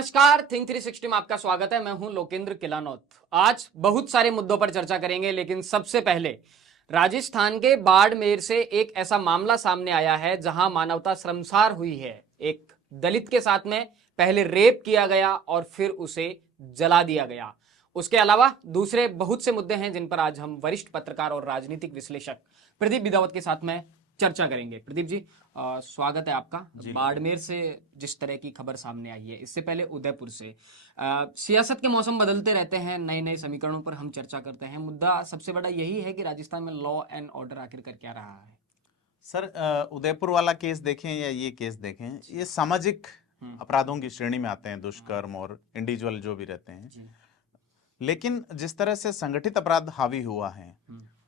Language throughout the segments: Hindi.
नमस्कार, थिंक 360 में आपका स्वागत है। मैं हूं लोकेंद्र किलानौत। आज बहुत सारे मुद्दों पर चर्चा करेंगे, लेकिन सबसे पहले राजस्थान के बाड़मेर से एक ऐसा मामला सामने आया है जहां मानवता शर्मसार हुई है। एक दलित के साथ में पहले रेप किया गया और फिर उसे जला दिया गया। उसके अलावा दूसरे बहुत से मुद्दे हैं जिन पर आज हम वरिष्ठ पत्रकार और राजनीतिक विश्लेषक प्रदीप बिदावत के साथ में चर्चा करेंगे। प्रदीप जी, स्वागत है आपका। बाड़मेर से जिस तरह की खबर सामने आई है, इससे पहले उदयपुर से सियासत के मौसम बदलते रहते हैं, नए नए समीकरणों पर हम चर्चा करते हैं। मुद्दा सबसे बड़ा यही है कि राजस्थान में लॉ एंड ऑर्डर आखिरकार क्या रहा है। सर, उदयपुर वाला केस देखें या ये केस देखें, ये सामाजिक अपराधों की श्रेणी में आते हैं, दुष्कर्म और इंडिविजुअल जो भी रहते हैं। लेकिन जिस तरह से संगठित अपराध हावी हुआ है,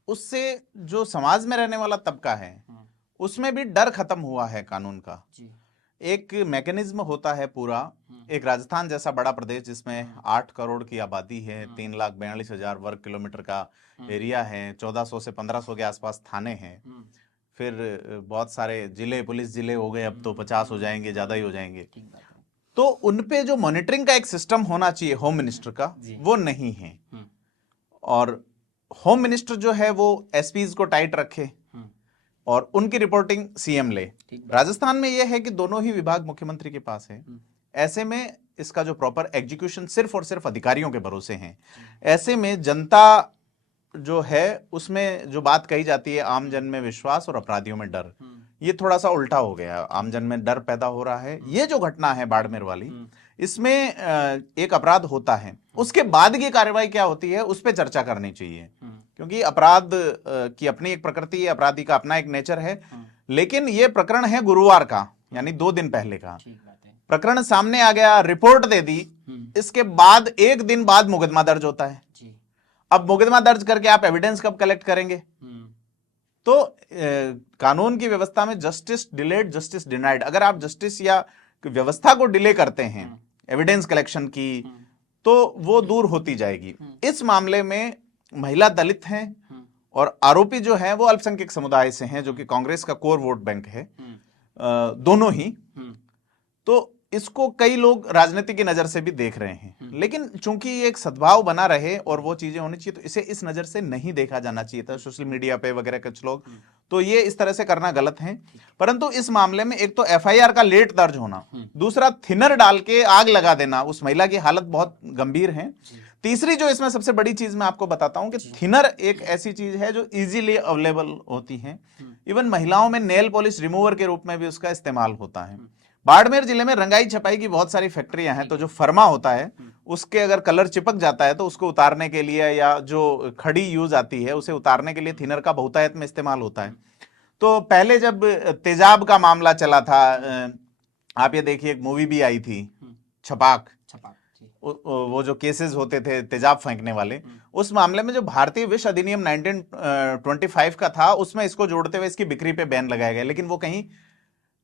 उससे जो समाज में रहने वाला तबका है उसमें भी डर खत्म हुआ है कानून का। एक मैकेनिज्म होता है पूरा। एक राजस्थान जैसा बड़ा प्रदेश जिसमें 8 करोड़ की आबादी है, 3,42,000 वर्ग किलोमीटर का एरिया है, 1400 से 1500 के आसपास थाने हैं, फिर बहुत सारे जिले, पुलिस जिले हो गए, अब तो 50 हो जाएंगे, ज्यादा ही हो जाएंगे। तो उनपे जो मॉनिटरिंग का एक सिस्टम होना चाहिए होम मिनिस्टर का, वो नहीं है। और होम मिनिस्टर जो है वो एसपीज को टाइट रखे और उनकी रिपोर्टिंग सीएम ले। राजस्थान में यह है कि दोनों ही विभाग मुख्यमंत्री के पास है। ऐसे में इसका जो प्रॉपर एग्जीक्यूशन सिर्फ और सिर्फ अधिकारियों के भरोसे है। ऐसे में जनता जो है उसमें जो बात कही जाती है, आम जन में विश्वास और अपराधियों में डर, ये थोड़ा सा उल्टा हो गया। आम जन में डर पैदा हो रहा है। ये जो घटना है बाड़मेर वाली, इसमें एक अपराध होता है, उसके बाद की कार्रवाई क्या होती है उस पर चर्चा करनी चाहिए, क्योंकि अपराध की अपनी एक प्रकृति है, अपराधी का अपना एक नेचर है। लेकिन ये प्रकरण है गुरुवार का, यानी 2 दिन पहले का प्रकरण सामने आ गया, रिपोर्ट दे दी, इसके बाद 1 दिन बाद मुकदमा दर्ज होता है। अब मुकदमा दर्ज करके आप एविडेंस कब कलेक्ट करेंगे? तो कानून की व्यवस्था में जस्टिस डिलेड, जस्टिस डिनाइड। अगर आप जस्टिस या व्यवस्था को डिले करते हैं एविडेंस कलेक्शन की, तो वो दूर होती जाएगी। इस मामले में महिला दलित हैं और आरोपी जो है वो अल्पसंख्यक समुदाय से हैं, जो कि कांग्रेस का कोर वोट बैंक है, दोनों ही। तो इसको कई लोग राजनीति की नजर से भी देख रहे हैं, लेकिन चूंकि ये एक सद्भाव बना रहे और वो चीजें होनी चाहिए, तो इसे इस नजर से नहीं देखा जाना चाहिए था। सोशल मीडिया पे वगैरह कुछ लोग तो ये इस तरह से करना गलत है। परंतु इस मामले में एक तो एफआईआर का लेट दर्ज होना, दूसरा थिनर डाल के आग लगा देना, उस महिला की हालत बहुत गंभीर है। तीसरी जो इसमें सबसे बड़ी चीज मैं आपको बताता हूं कि थिनर एक ऐसी चीज है जो इजीली अवेलेबल होती है। इवन महिलाओं में नेल पॉलिश रिमूवर के रूप में भी उसका इस्तेमाल होता है। बाड़मेर जिले में रंगाई छपाई की बहुत सारी फैक्ट्रियां हैं, तो जो फर्मा होता है उसके अगर कलर चिपक जाता है तो उसको उतारने के लिए, या जो खड़ी यूज आती है उसे उतारने के लिए थिनर का बहुतायत में इस्तेमाल होता है। तो पहले जब तेजाब का मामला चला था, आप ये देखिए, एक मूवी भी आई थी छपाक, वो जो केसेस होते थे तेजाब फेंकने वाले, उस मामले में जो भारतीय विष अधिनियम 1925 का था, उसमें इसको जोड़ते हुए इसकी बिक्री पे बैन लगाया गया, लेकिन वो कहीं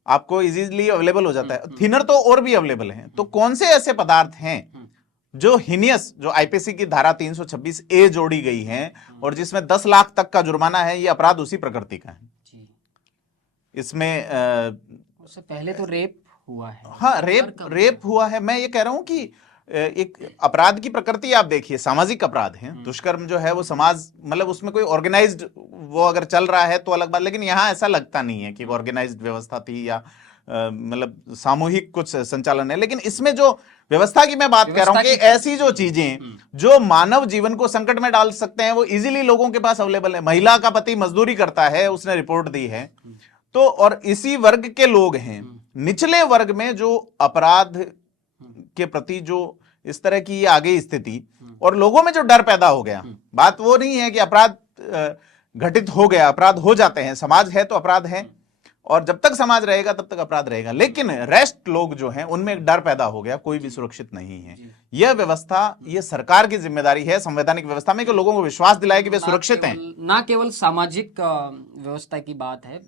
आपको इजीली अवेलेबल हो जाता है। थिनर तो और भी अवेलेबल है। तो कौन से ऐसे पदार्थ हैं जो हिनियस, जो आईपीसी की धारा 326 ए जोड़ी गई है और जिसमें 10 लाख तक का जुर्माना है, ये अपराध उसी प्रकृति का है। इसमें उससे पहले तो रेप हुआ है। हाँ, रेप हुआ है। मैं ये कह रहा हूं कि एक अपराध की प्रकृति आप देखिए, सामाजिक अपराध है। दुष्कर्म जो है वो समाज, मतलब उसमें कोई ऑर्गेनाइज्ड वो अगर चल रहा है तो अलग बात, लेकिन यहाँ ऐसा लगता नहीं है कि ऑर्गेनाइज्ड व्यवस्था थी या मतलब सामूहिक कुछ संचालन है। लेकिन इसमें जो व्यवस्था की मैं बात कर रहा हूं कि ऐसी जो चीजें जो मानव जीवन को संकट में डाल सकते हैं, वो इजीली लोगों के पास अवेलेबल है। महिला का पति मजदूरी करता है, उसने रिपोर्ट दी है, तो और इसी वर्ग के लोग हैं, निचले वर्ग में जो अपराध के प्रति जो इस तरह की आ गई स्थिति और लोगों में जो डर पैदा हो गया। बात वो नहीं है कि अपराध घटित हो गया, अपराध हो जाते हैं, समाज है तो अपराध है, और जब तक समाज रहेगा तब तक अपराध रहेगा। लेकिन रेस्ट लोग जो हैं उनमें एक डर पैदा हो गया, कोई भी सुरक्षित नहीं है। यह व्यवस्था, यह सरकार की जिम्मेदारी है संवैधानिक व्यवस्था में कि लोगों को विश्वास दिलाए कि वे सुरक्षित हैं। ना केवल सामाजिक व्यवस्था की बात है,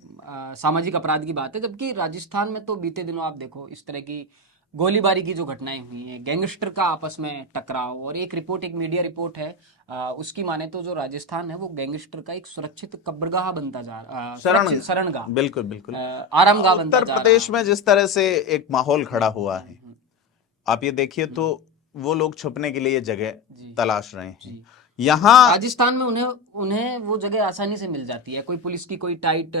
सामाजिक अपराध की बात है, जबकि राजस्थान में तो बीते दिनों आप देखो इस तरह की गोलीबारी की जो घटनाएं हुई हैं, गैंगस्टर का आपस में टकराव, और एक रिपोर्ट, एक मीडिया रिपोर्ट है, उसकी माने तो जो राजस्थान है वो गैंगस्टर का एक सुरक्षित कब्रगाह बनता जा रहा, शरणगाह, बिल्कुल बिल्कुल आरामगाह बनता जा रहा है। उत्तर प्रदेश में जिस तरह से एक माहौल खड़ा हुआ है आप ये देखिए तो वो लोग छुपने के लिए जगह जी तलाश रहे हैं। जी। यहाँ राजस्थान में उन्हें उन्हें वो जगह आसानी से मिल जाती है, कोई पुलिस की कोई टाइट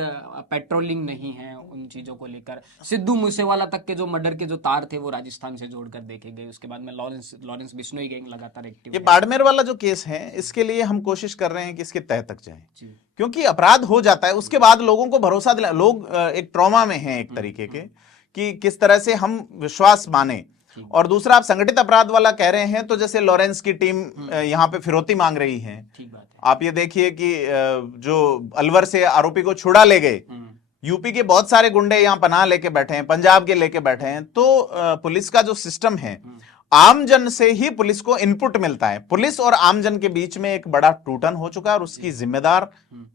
पेट्रोलिंग नहीं है उन चीजों को लेकर। सिद्धू मूसेवाला तक के जो मर्डर के जो तार थे वो राजस्थान से जोड़कर देखे गए। उसके बाद में लॉरेंस लॉरेंस बिश्नोई गैंग लगातार एक्टिव ये है। बाड़मेर वाला जो केस है, इसके लिए हम कोशिश कर रहे हैं कि इसके तह तक जाएं, जी क्योंकि अपराध हो जाता है, उसके बाद लोगों को भरोसा दिला, लोग एक ट्रॉमा में हैं एक तरीके के, कि किस तरह से हम विश्वास माने। और दूसरा, आप संगठित अपराध वाला कह रहे हैं, तो जैसे लॉरेंस की टीम यहाँ पे फिरौती मांग रही है। ठीक बात है। आप ये देखिए कि जो अलवर से आरोपी को छुड़ा ले गए, यूपी के बहुत सारे गुंडे यहाँ पनाह लेके बैठे हैं, पंजाब के लेके बैठे हैं। तो पुलिस का जो सिस्टम है, आमजन से ही पुलिस को इनपुट मिलता है। पुलिस और आमजन के बीच में एक बड़ा टूटन हो चुका है, और उसकी जिम्मेदार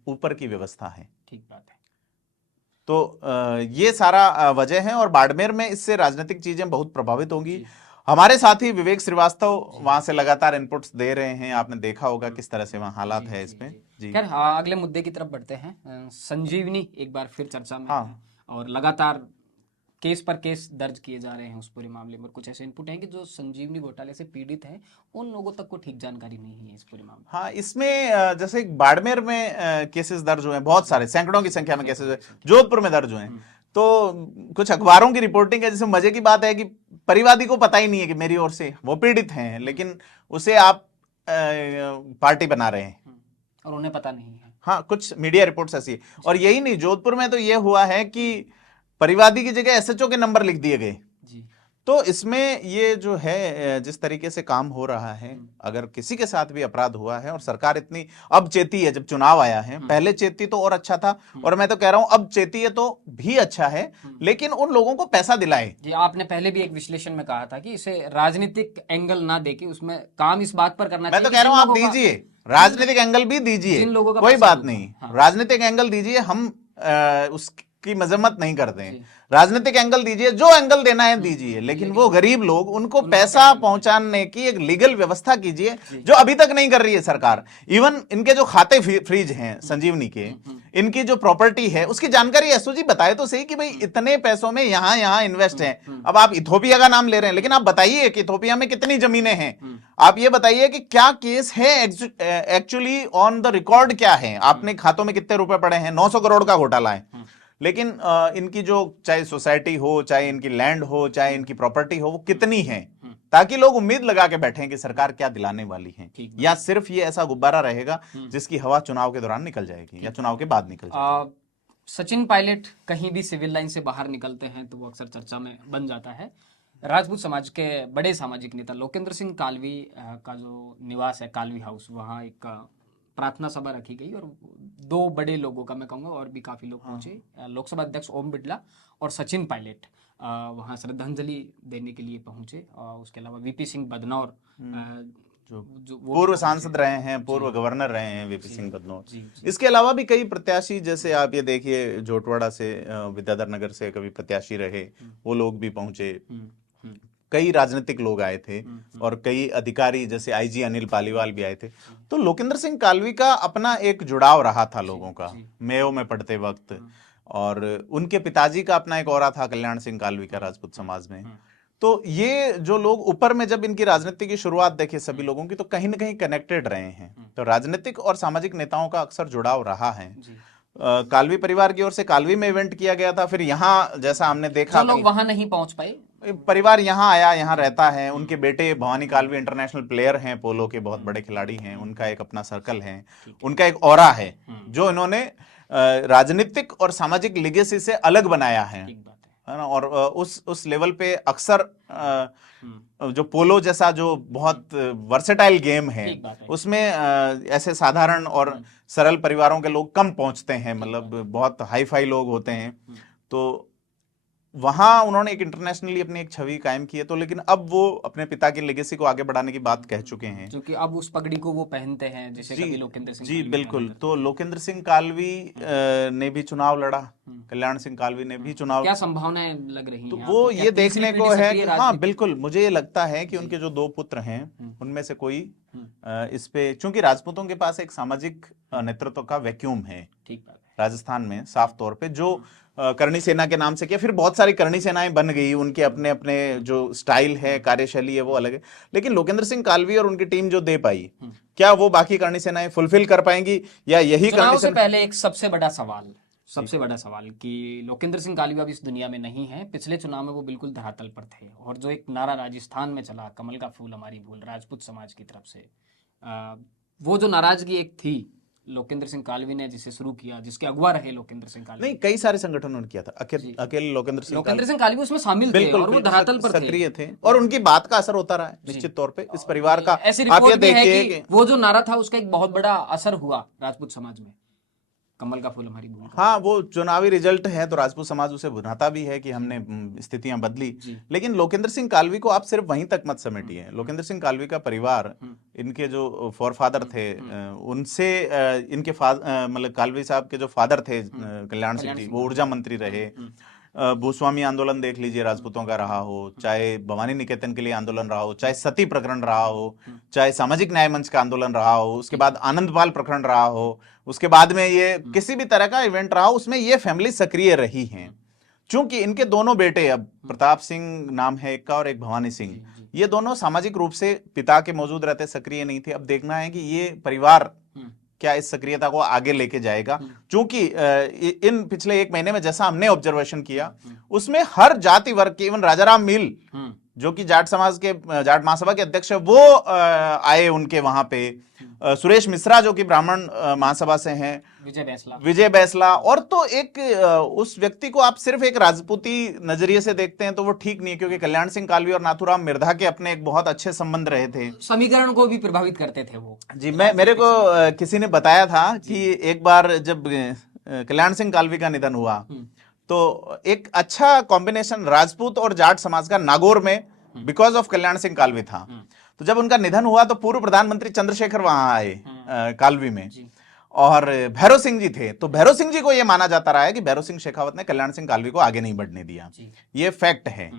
ऊपर की व्यवस्था है। ठीक बात है। तो ये सारा वजह है, और बाड़मेर में इससे राजनीतिक चीजें बहुत प्रभावित होंगी। हमारे साथी विवेक श्रीवास्तव वहां से लगातार इनपुट्स दे रहे हैं, आपने देखा होगा किस तरह से वहां हालात है इसमें। जी खैर, हाँ, अगले मुद्दे की तरफ बढ़ते हैं। संजीवनी एक बार फिर चर्चा में है, और लगातार केस पर केस दर्ज किए जा रहे हैं उस पूरे मामले में। कुछ ऐसे इनपुट हैं कि जो संजीवनी घोटाले से पीड़ित हैं, उन लोगों तक को ठीक जानकारी नहीं है इस पूरे मामले। हाँ, इसमें जैसे बाड़मेर में केसेस दर्ज हुए हैं, बहुत सारे, सैकड़ों की संख्या में केसेस हुए, जोधपुर में दर्ज हुए हैं। तो कुछ अखबारों की रिपोर्टिंग है, जिसमें मजे की बात है कि परिवादी को पता ही नहीं है कि मेरी ओर से वो पीड़ित हैं, लेकिन उसे आप पार्टी बना रहे हैं और उन्हें पता नहीं है। हाँ, कुछ मीडिया रिपोर्ट्स ऐसी है। और यही नहीं, जोधपुर में तो ये हुआ है कि परिवादी की जगह एसएचओ के नंबर लिख दिए गए। तो इसमें ये जो है, जिस तरीके से काम हो रहा है, अगर किसी के साथ भी अपराध हुआ है, और सरकार इतनी अब चेती है, जब चुनाव आया है, पहले चेती तो और अच्छा था, और मैं तो कह रहा हूं अब चेती है तो भी अच्छा है, लेकिन उन लोगों को पैसा दिलाए। जी, आपने पहले भी एक विश्लेषण में कहा था कि इसे राजनीतिक एंगल ना देके उसमें काम इस बात पर करना चाहिए। मैं तो कह रहा हूं आप दीजिए, राजनीतिक एंगल भी दीजिए, कोई बात नहीं, राजनीतिक एंगल दीजिए, हम उसकी मजम्मत नहीं करते हैं। राजनीतिक एंगल दीजिए, जो एंगल देना है दीजिए, लेकिन वो गरीब लोग, उनको पैसा पहुंचाने की एक लीगल व्यवस्था कीजिए, जो अभी तक नहीं कर रही है सरकार। इवन इनके जो खाते फ्रीज हैं संजीवनी के, इनकी जो प्रॉपर्टी है, उसकी जानकारी एसओजी बताए तो सही कि भाई इतने पैसों में यहां इन्वेस्ट है। अब आप इथोपिया का नाम ले रहे हैं, लेकिन आप बताइए कि इथोपिया में कितनी जमीनें हैं। आप ये बताइए कि क्या केस है एक्चुअली ऑन द रिकॉर्ड, क्या है, आपने खातों में कितने रुपए पड़े हैं। 900 करोड़ का घोटाला है, लेकिन इनकी जो चाहे सोसाइटी हो, चाहे इनकी लैंड हो, चाहे इनकी प्रॉपर्टी हो, वो कितनी है, ताकि लोग उम्मीद लगा के बैठें कि सरकार क्या दिलाने वाली है, या सिर्फ ये ऐसा गुब्बारा रहेगा जिसकी हवा चुनाव के दौरान निकल जाएगी या चुनाव के बाद निकल जाएगी। सचिन पायलट कहीं भी सिविल लाइन से बाहर निकलते हैं तो वो अक्सर चर्चा में बन जाता है। राजपूत समाज के बड़े सामाजिक नेता लोकेंद्र सिंह कालवी का जो निवास है, कालवी हाउस, वहाँ एक प्रार्थना सभा रखी गई, और 2 बड़े लोगों का, मैं कहूँगा और भी काफ़ी लोग पहुंचे। लोकसभा अध्यक्ष ओम बिरला और सचिन पायलट वहाँ श्रद्धांजलि देने के लिए पहुंचे। उसके अलावा वीपी सिंह बदनौर, जो पूर्व सांसद रहे हैं, पूर्व गवर्नर रहे हैं वीपी सिंह बदनौर। इसके अलावा भी कई प्रत्याशी, जैसे आप ये देखिए जोटवाड़ा से, विद्याधर नगर से कभी प्रत्याशी रहे, वो लोग भी पहुंचे। कई राजनीतिक लोग आए थे, और कई अधिकारी, जैसे आईजी अनिल पालीवाल भी आए थे। तो लोकेंद्र सिंह कालवी का अपना एक जुड़ाव रहा था लोगों का, मेयो में पढ़ते वक्त, और उनके पिताजी का अपना एक और था, कल्याण सिंह कालवी का, राजपूत समाज में। तो ये जो लोग ऊपर में जब इनकी राजनीति की शुरुआत देखे सभी लोगों की, तो कहीं ना कहीं कनेक्टेड रहे हैं। तो राजनीतिक और सामाजिक नेताओं का अक्सर जुड़ाव रहा है। कालवी परिवार की ओर से कालवी में इवेंट किया गया था, फिर यहाँ जैसा हमने देखा, लोग वहां नहीं पहुंच पाए, परिवार यहाँ आया, यहाँ रहता है। उनके बेटे भवानी कालवी इंटरनेशनल प्लेयर हैं, पोलो के बहुत बड़े खिलाड़ी हैं, उनका एक अपना सर्कल है, उनका एक ऑरा है, जो इन्होंने राजनीतिक और सामाजिक लिगेसी से अलग बनाया है ना। और उस लेवल पे अक्सर जो पोलो जैसा जो बहुत वर्सेटाइल गेम है, उसमें ऐसे साधारण और सरल परिवारों के लोग कम पहुंचते हैं, मतलब बहुत हाई फाई लोग होते हैं। तो वहां उन्होंने एक इंटरनेशनली अपनी एक छवि कायम की है। तो लेकिन अब वो अपने पिता की लेगेसी को आगे बढ़ाने की बात कह चुके हैं, क्योंकि अब उस पगड़ी को वो पहनते हैं जैसे कभी लोकेंद्र सिंह। जी बिल्कुल। तो लोकेंद्र सिंह कालवी ने भी चुनाव लड़ा, कल्याण सिंह कालवी ने भी चुनाव, क्या संभावनाएं लग रही हैं? तो वो ये देखने को है कि हाँ बिल्कुल, मुझे ये लगता है कि उनके जो 2 पुत्र हैं, उनमें से कोई इस पे, चूंकि राजपूतों के पास एक सामाजिक नेतृत्व का वैक्यूम है राजस्थान में, साफ तौर पे, जो करणी सेना के नाम से किया, फिर बहुत सारी करणी सेनाएं बन गई, उनके अपने अपने जो स्टाइल है, कार्यशैली है, वो अलग है। लेकिन लोकेंद्र सिंह कालवी और उनकी टीम जो दे पाई, क्या वो बाकी करणी सेनाएं फुलफिल कर पाएंगी, या यही चुनाव करणी से सेना? पहले एक सबसे बड़ा सवाल कि लोकेंद्र सिंह कालवी अब इस दुनिया में नहीं है। पिछले चुनाव में वो बिल्कुल धरातल पर थे, और जो एक नारा राजस्थान में चला, कमल का फूल हमारी भूल, राजपूत समाज की तरफ से, वो जो नाराजगी एक थी, लोकेंद्र सिंह कालवी ने जिसे शुरू किया, जिसके अगुवा रहे लोकेंद्र सिंह कालवी। नहीं, कई सारे संगठनों ने किया था, अकेले लोकेंद्र सिंह कालवी उसमें शामिल थे, और वो धरातल पर सक्रिय थे, और उनकी बात का असर होता रहा है निश्चित तौर पे इस परिवार का। ऐसी आप ये रिपोर्ट भी है देखिए कि वो जो नारा था उसका एक बहुत बड़ा असर हुआ राजपूत समाज में, कमल का फूल हमारी भूल। हाँ, वो चुनावी रिजल्ट है तो राजपूत समाज उसे भुनाता भी है कि हमने स्थितियां बदली। लेकिन लोकेंद्र सिंह कालवी को आप सिर्फ वहीं तक मत समेटिए। लोकेंद्र सिंह कालवी का परिवार, इनके जो फोरफादर थे, उनसे इनके मतलब कालवी साहब के जो फादर थे कल्याण सिंह जी, वो ऊर्जा मंत्री रहे। भूस्वामी आंदोलन देख लीजिए, राजपूतों का रहा हो, चाहे भवानी निकेतन के लिए आंदोलन रहा हो, चाहे सती प्रकरण रहा हो, चाहे सामाजिक न्याय मंच का आंदोलन रहा हो, उसके बाद आनंदपाल प्रकरण रहा हो, उसके बाद में ये किसी भी तरह का इवेंट रहा हो, उसमें ये फैमिली सक्रिय रही हैं। चूंकि इनके दोनों बेटे, अब प्रताप सिंह नाम है एक का और एक भवानी सिंह, ये दोनों सामाजिक रूप से पिता के मौजूद रहते सक्रिय नहीं थे। अब देखना है कि ये परिवार क्या इस सक्रियता को आगे लेके जाएगा। क्योंकि इन पिछले एक महीने में जैसा हमने ऑब्जर्वेशन किया, उसमें हर जाति वर्ग के, इवन राजाराम मील जो कि जाट समाज के, जाट महासभा के अध्यक्ष है, वो आए उनके वहां पे। सुरेश मिश्रा जो कि ब्राह्मण महासभा से हैं, विजय बैसला। और तो एक उस व्यक्ति को आप सिर्फ एक राजपूती नजरिए से देखते हैं तो वो ठीक नहीं है, क्योंकि कल्याण सिंह कालवी और नाथूराम मिर्धा के अपने एक बहुत अच्छे संबंध रहे थे, समीकरण को भी प्रभावित करते थे वो। जी, मेरे को किसी ने बताया था कि एक बार जब कल्याण सिंह कालवी का निधन हुआ तो एक अच्छा कॉम्बिनेशन राजपूत और जाट समाज का नागौर में बिकॉज ऑफ कल्याण सिंह कालवी था। तो जब उनका निधन हुआ तो पूर्व प्रधानमंत्री चंद्रशेखर वहां आए कालवी में, और भैरव सिंह जी थे। तो भैरव सिंह जी को यह माना जाता रहा है कि भैरव सिंह शेखावत ने कल्याण सिंह कालवी को आगे नहीं बढ़ने दिया। ये फैक्ट है।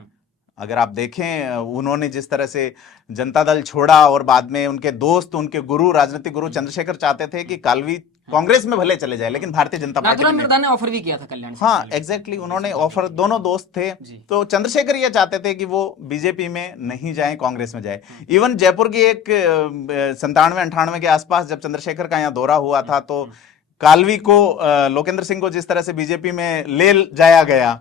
अगर आप देखें, उन्होंने जिस तरह से जनता दल छोड़ा और बाद में उनके दोस्त, उनके गुरु, राजनीतिक गुरु चंद्रशेखर चाहते थे कि कालवी कांग्रेस में भले चले जाए, लेकिन भारतीय जनता पार्टी में मिर्धा ने ऑफर भी किया था कल्याण। हाँ, एग्जैक्टली, उन्होंने ऑफर, दोनों दोस्त थे। तो चंद्रशेखर ये चाहते थे कि वो बीजेपी में नहीं जाए, कांग्रेस में जाए। इवन जयपुर की एक 97-98 के आसपास जब चंद्रशेखर का यहाँ दौरा हुआ था तो कालवी को, लोकेंद्र सिंह को जिस तरह से बीजेपी में ले जाया गया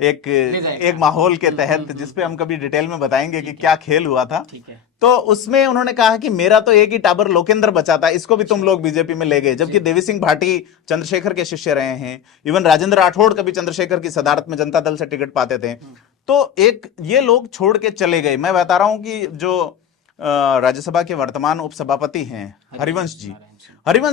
एक माहौल के तहत, जिसपे हम कभी डिटेल में बताएंगे कि क्या खेल हुआ था, तो उसमें उन्होंने कहा कि मेरा तो एक ही टाबर लोकेंद्र बचा था, इसको भी तुम लोग बीजेपी में ले गए। जबकि देवी सिंह भाटी चंद्रशेखर के शिष्य रहे हैं। इवन राजेंद्र राठौड़ कभी चंद्रशेखर की सदारत में जनता दल से टिकट पाते थे। तो एक ये लोग छोड़ के चले गए। मैं बता रहा हूं कि जो राज्यसभा के वर्तमान उपसभापति हैं हरिवंश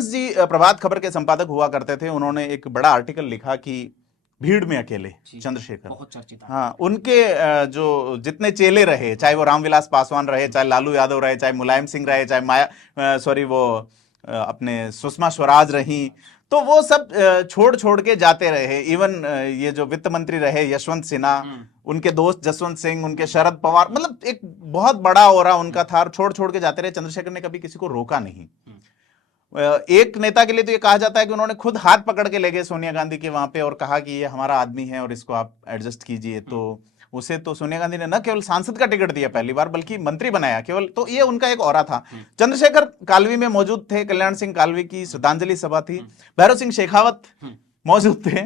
जी प्रभात खबर के संपादक हुआ करते थे। उन्होंने एक बड़ा आर्टिकल लिखा कि भीड़ में अकेले चंद्रशेखर, बहुत चर्चित। हाँ, उनके जो जितने चेले रहे, चाहे वो रामविलास पासवान रहे, चाहे लालू यादव रहे, चाहे मुलायम सिंह रहे, चाहे वो अपने सुषमा स्वराज रही, तो वो सब छोड़ के जाते रहे। इवन ये जो वित्त मंत्री रहे यशवंत सिन्हा, उनके दोस्त जसवंत सिंह, उनके शरद पवार, मतलब एक बहुत बड़ा ओरा उनका था, छोड़ के जाते रहे। चंद्रशेखर ने कभी किसी को रोका नहीं। एक नेता के लिए तो ये कहा जाता है कि उन्होंने खुद हाथ पकड़ के ले गए सोनिया गांधी के वहां पे और कहा कि ये हमारा आदमी है और इसको आप एडजस्ट कीजिए। तो उसे तो सोनिया गांधी ने न केवल सांसद का टिकट दिया पहली बार, बल्कि मंत्री बनाया केवल। तो ये उनका एक औरा था। चंद्रशेखर कालवी में मौजूद थे, कल्याण सिंह कालवी की श्रद्धांजलि सभा थी, भैरव सिंह शेखावत मौजूद थे।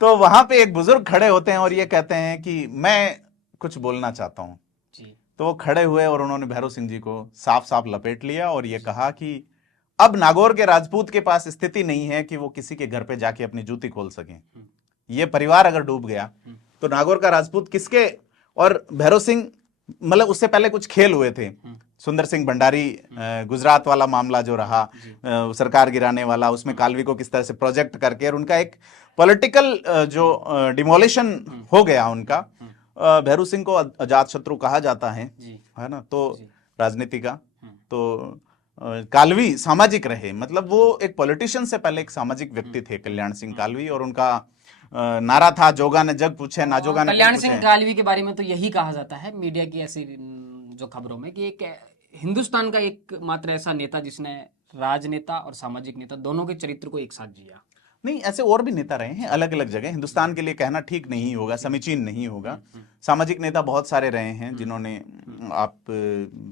तो वहां पे एक बुजुर्ग खड़े होते हैं और ये कहते हैं कि मैं कुछ बोलना चाहता हूं। तो वो खड़े हुए और उन्होंने भैरव सिंह जी को साफ साफ लपेट लिया और ये कहा कि अब नागौर के राजपूत के पास स्थिति नहीं है कि वो किसी के घर पे जाके अपनी जूती खोल सकें। ये परिवार अगर डूब गया तो नागौर का राजपूत किसके। और भैरव सिंह, मतलब उससे पहले कुछ खेल हुए थे, सुंदर सिंह भंडारी गुजरात वाला मामला जो रहा, सरकार गिराने वाला, उसमें कालवी को किस तरह से प्रोजेक्ट करके और उनका एक पॉलिटिकल जो डिमोलिशन हो गया उनका। भैरव सिंह को अजात शत्रु कहा जाता है ना, तो राजनीति का। तो कालवी सामाजिक रहे, मतलब वो एक पॉलिटिशियन से पहले एक सामाजिक व्यक्ति थे कल्याण सिंह कालवी। और उनका नारा था, जोगा ने जग पूछे, ना जोगा ने। कल्याण सिंह कालवी के बारे में तो यही कहा जाता है मीडिया की ऐसी जो खबरों में कि एक हिंदुस्तान का एक मात्र ऐसा नेता जिसने राजनेता और सामाजिक नेता दोनों के चरित्र को एक साथ जिया। नहीं, ऐसे और भी नेता रहे हैं अलग अलग जगह। हिंदुस्तान के लिए कहना ठीक नहीं होगा, समीचीन नहीं होगा। सामाजिक नेता बहुत सारे रहे हैं जिन्होंने, आप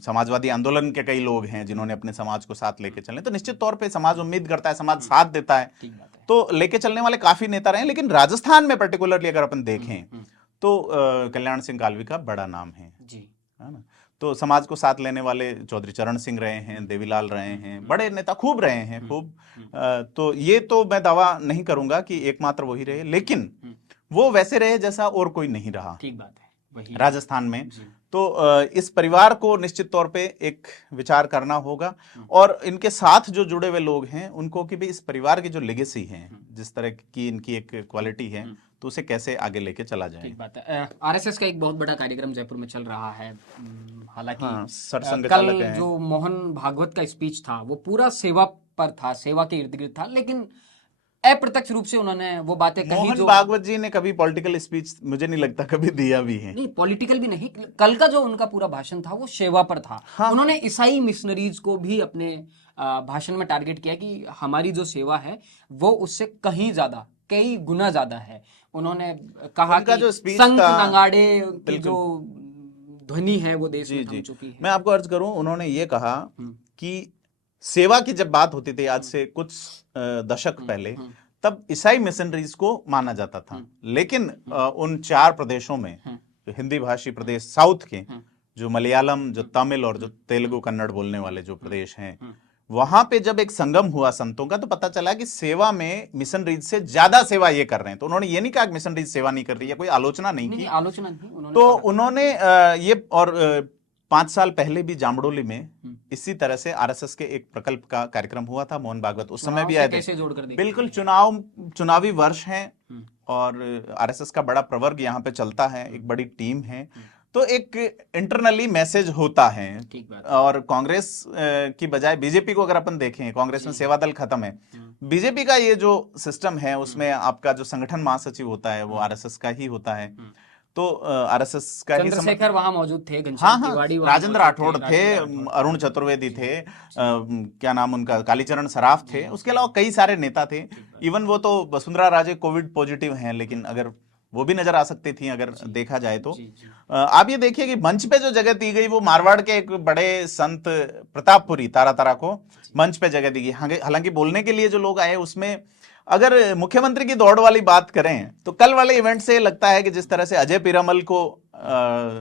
समाजवादी आंदोलन के कई लोग हैं जिन्होंने अपने समाज को साथ लेके चले। तो निश्चित तौर पे समाज उम्मीद करता है, समाज साथ देता है, तो लेके चलने वाले काफी नेता रहे हैं। लेकिन राजस्थान में पर्टिकुलरली अगर अपन देखें तो कल्याण सिंह गालवी का बड़ा नाम है जी, है ना। तो समाज को साथ लेने वाले चौधरी चरण सिंह रहे हैं, देवीलाल रहे हैं, बड़े नेता खूब रहे हैं, खूब। तो ये तो मैं दावा नहीं करूंगा कि एकमात्र वही रहे, लेकिन वो वैसे रहे जैसा और कोई नहीं रहा। ठीक बात है, वही राजस्थान में। तो इस परिवार को निश्चित तौर पे एक विचार करना होगा, और इनके साथ जो जुड़े हुए लोग हैं उनको कि भी इस परिवार की जो लेगेसी है, जिस तरह की इनकी एक क्वालिटी है, तो उसे कैसे आगे लेके चला जाए। ठीक बात है। आरएसएस का एक बहुत बड़ा कार्यक्रम जयपुर में चल रहा है, हालांकि सरसंघचालक कल जो मोहन भागवत का स्पीच था वो पूरा सेवा पर था, सेवा के इर्द गिर्द था, लेकिन अप्रत्यक्ष रूप से उन्होंने वो बातें कही। मोहन भागवत जी ने कभी पॉलिटिकल स्पीच मुझे नहीं लगता कभी दिया भी है। नहीं, पॉलिटिकल भी नहीं, कल का जो उनका पूरा भाषण था वो सेवा पर था। हाँ। उन्होंने ईसाई मिशनरीज को भी अपने भाषण में टारगेट किया कि हमारी जो सेवा है वो उससे कहीं ज्यादा, कई गुना ज्यादा है। उन्होंने कहा कि जो स्पीच संत नगाड़े की जो ध्वनि है वो देश में थम चुकी है। मैं आपको अर्ज करूं, उन्होंने ये कहा कि सेवा की जब बात होती थी आज से कुछ दशक पहले, तब ईसाई मिशनरीज को माना जाता था। लेकिन उन 4 प्रदेशों में, जो हिंदी भाषी प्रदेश साउथ के, जो मलयालम, जो तमिल और जो तेलुगु कन्नड़ बोलने वाले जो प्रदेश हैं, वहां पे जब एक संगम हुआ संतों का, तो पता चला कि सेवा में मिशनरीज से ज्यादा सेवा ये कर रहे हैं। तो उन्होंने ये नहीं कहा कि मिशनरीज सेवा नहीं कर रही है, कोई आलोचना नहीं की, आलोचना नहीं। तो उन्होंने ये, और 5 साल पहले भी जामडोली में इसी तरह से आरएसएस के एक प्रकल्प का कार्यक्रम हुआ था। मोहन भागवत उस समय भी आए थे। बिल्कुल चुनावी वर्ष है, और आरएसएस का बड़ा प्रवर्ग यहाँ पे चलता है, एक बड़ी टीम है, तो एक इंटरनली मैसेज होता है। और कांग्रेस की बजाय बीजेपी को अगर अपन देखें, कांग्रेस में सेवा दल खत्म है, बीजेपी का ये जो सिस्टम है उसमें आपका जो संगठन महासचिव होता है वो आरएसएस का ही होता है। तो आरएसएस का ही चंद्रशेखर वहां मौजूद थे, राजेंद्र राठौड़ थे, अरुण चतुर्वेदी थे, क्या नाम उनका, कालीचरण सराफ थे, उसके अलावा कई सारे नेता थे। इवन वो तो वसुंधरा राजे कोविड पॉजिटिव हैं, लेकिन अगर वो भी नजर आ सकती थी अगर देखा जाए तो। आप ये देखिए कि मंच पे जो जगह दी गई वो मारवाड़ के एक बड़े संत प्रतापपुरी तारा को मंच पे जगह दी गई। हालांकि बोलने के लिए जो लोग आए उसमें अगर मुख्यमंत्री की दौड़ वाली बात करें तो कल वाले इवेंट से लगता है कि जिस तरह से अजय पीरामल को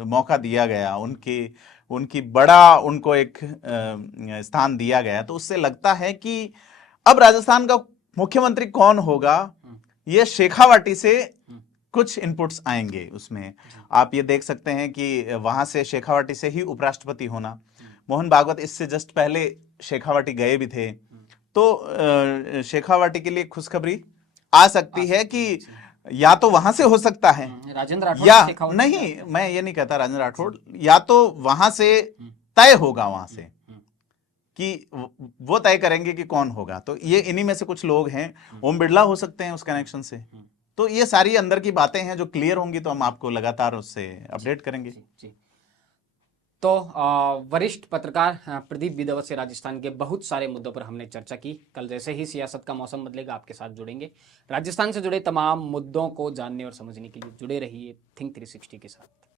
मौका दिया गया, उनकी बड़ा उनको एक स्थान दिया गया, तो उससे लगता है कि अब राजस्थान का मुख्यमंत्री कौन होगा, ये शेखावाटी से कुछ इनपुट्स आएंगे उसमें। आप ये देख सकते हैं कि वहां से शेखावाटी से ही उपराष्ट्रपति होना। मोहन भागवत इससे जस्ट पहले शेखावाटी गए भी थे, तो शेखावाटी के लिए खुशखबरी आ सकती है कि या तो वहां से हो सकता है राजेंद्र राठौड़, या नहीं, मैं ये नहीं कहता राजेंद्र राठौड़, या तो वहां से तय होगा, वहां से कि वो तय करेंगे कि कौन होगा। तो ये इन्हीं में से कुछ लोग हैं, ओम बिरला हो सकते हैं उस कनेक्शन से। तो ये सारी अंदर की बातें हैं जो क्लियर होंगी तो हम आपको लगातार उससे अपडेट करेंगे। जी। तो वरिष्ठ पत्रकार प्रदीप विदवत से राजस्थान के बहुत सारे मुद्दों पर हमने चर्चा की। कल जैसे ही सियासत का मौसम बदलेगा आपके साथ जुड़ेंगे। राजस्थान से जुड़े तमाम मुद्दों को जानने और समझने के लिए जुड़े रहिए थिंक 360 के साथ।